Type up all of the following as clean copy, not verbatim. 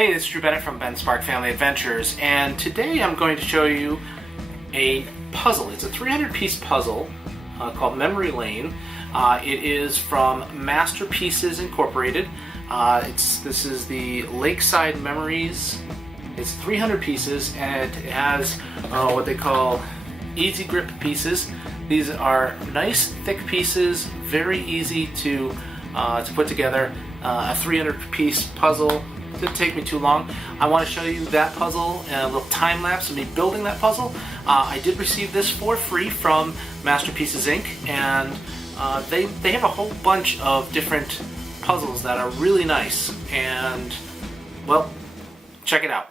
Hey, this is Drew Bennett from Ben Spark Family Adventures, and today I'm going to show you a puzzle. It's a 300-piece puzzle called Memory Lane. It is from Masterpieces Incorporated. This is the Lakeside Memories. It's 300 pieces, and it has what they call EZGRIP pieces. These are nice, thick pieces, very easy to put together. A 300-piece puzzle. Didn't take me too long. I want to show you that puzzle and a little time lapse of me building that puzzle. I did receive this for free from Masterpieces Inc. and they have a whole bunch of different puzzles that are really nice, and well, check it out.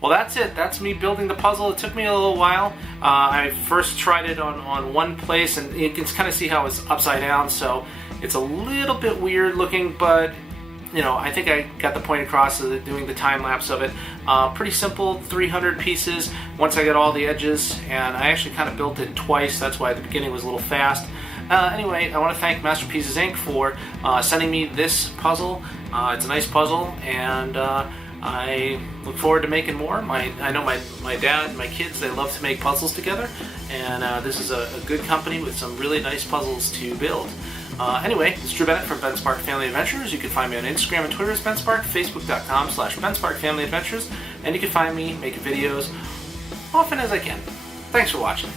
Well, that's it. That's me building the puzzle. It took me a little while. I first tried it on one place, and you can kind of see how it's upside down, so it's a little bit weird looking, but you know, I think I got the point across of doing the time lapse of it. Pretty simple, 300 pieces once I got all the edges, and I actually kind of built it twice. That's why the beginning was a little fast. Anyway, I want to thank Masterpieces Inc. for sending me this puzzle. It's a nice puzzle, and I look forward to making more. I know my dad and my kids, they love to make puzzles together, and this is a good company with some really nice puzzles to build. Anyway, this is Drew Bennett from Ben Spark Family Adventures. You can find me on Instagram and Twitter as Ben Spark, Facebook.com/Ben Spark Family Adventures, and you can find me making videos often as I can. Thanks for watching.